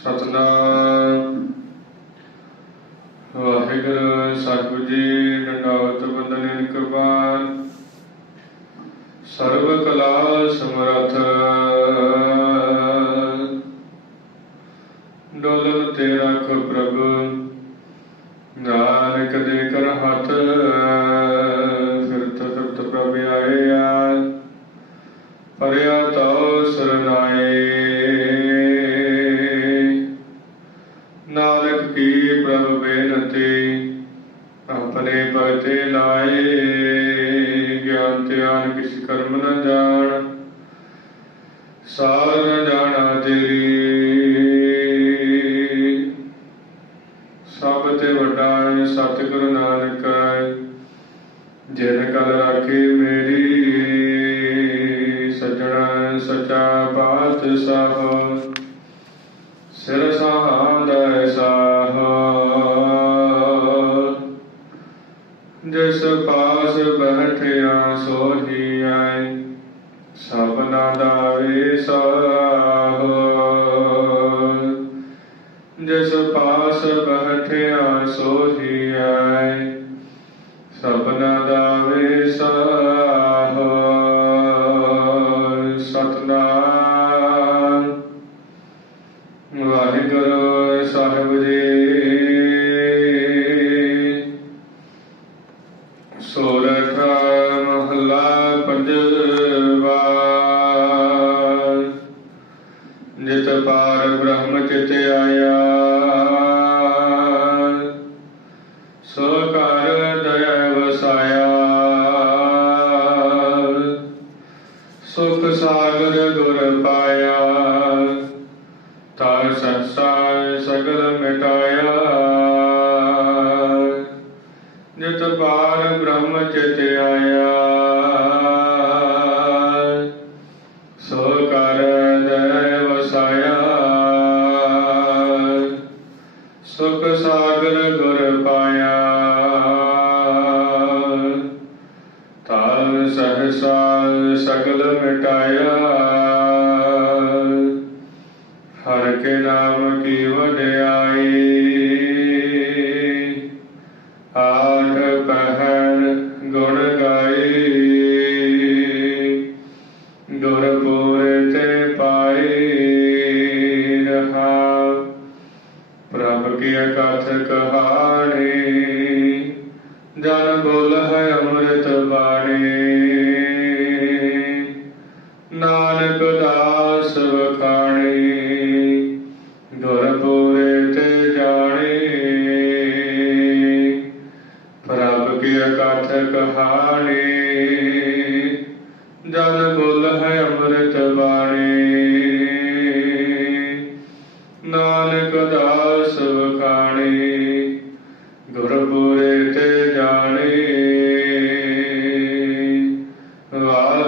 ਸਤਨਾਮ। ਵਾਹਿਗੁਰੂ ਸਾਹਿਬ ਜੀ ਡੰਡਾਵਤ ਬੰਦਨ ਕਿਰਪਾਨ ਸਰਬ ਕਲਾ ਸਮਰਥ। ਡੋਲਨ ਤੇ ਰੱਖ ਪ੍ਰਭ, ਨਾਨਕ ਦੇ ਕਰ ਹੱਥ। ਫਿਰਤ ਫਿਰਤ ਪ੍ਰਭ ਆਇਆ ਪਰਿਆ ਤੋ ਸਰਨਾਏ। ਆਪਣੇ ਪਤੇ ਲਾਏ, ਗਿਆਨ ਧਿਆਨ ਕਿਸ ਕਰਮ ਨ ਜਾਣ, ਸਾਰ ਨ ਜਾਣਾ ਤੇਰੀ। ਸਭ ਤੇ ਵੱਡਾ ਹੈ ਸਤਿਗੁਰੂ ਨਾਨਕ ਹੈ, ਜਿਨ ਕਲ ਰਾਖੀ ਮੇਰੀ, ਸਜਣਾ ਸਚਾ ਪਾਤਸ਼ਾਹ। ਸਿਰ ਜਿਸ ਪਾਸ ਬੈਠਿਆ ਸੋਹੀ ਆਏ ਸਭਨਾ ਦਾ ਵਿਸਾਹ ਜਿਸ ਪਾਸ ਬੈਠਿਆ ਸੋਹੀ ਆਏ ਸਭਨਾ ਦਾ ਵਿਸਾਹ ਮਹਲਾ ਪੰਜਵਾ ਪਾਰ ਬ੍ਰਹਮ ਚਿਤ ਆਇਆ। ਸੋ ਕਰ ਦਇਆ ਵਸਾਇਆ। ਸੁਖ ਸਾਗਰ ਗੁਰ ਪਾਇਆ। ਤਾਰ ਸੰਸਾਰ ਸਗਲ ਮਿਟਾਇਆ ਜਿਤ ਪਾਰ ਬ੍ਰਹਮ ਚਿਤ ਆਇਆ। ਸੋ ਕਰ ਦੇ ਵਸਾਇਆ ਸੁਖ ਸਾਗਰ ਗੁਰ ਪਾਇਆ। ਤਾਲ ਸਹਸਾ ਸਗਲ ਮਿਟਾਇਆ। ਹਰ ਕੇ ਨਾਮ ਕੀ ਕੀ ਕਥ ਕਹਾਣੀ ਜਨ ਬੋਲ ਹੈ ਅੰਮ੍ਰਿਤ ਬਾਣੀ। ਨਾਨਕ ਦਾਸ ਵਖਾਣੀ ਗੁਰਪੁਰੇ ਤੇ ਜਾਣੀ। ਪ੍ਰਭ ਕੀ ਕਥ ਕਹਾਣੀ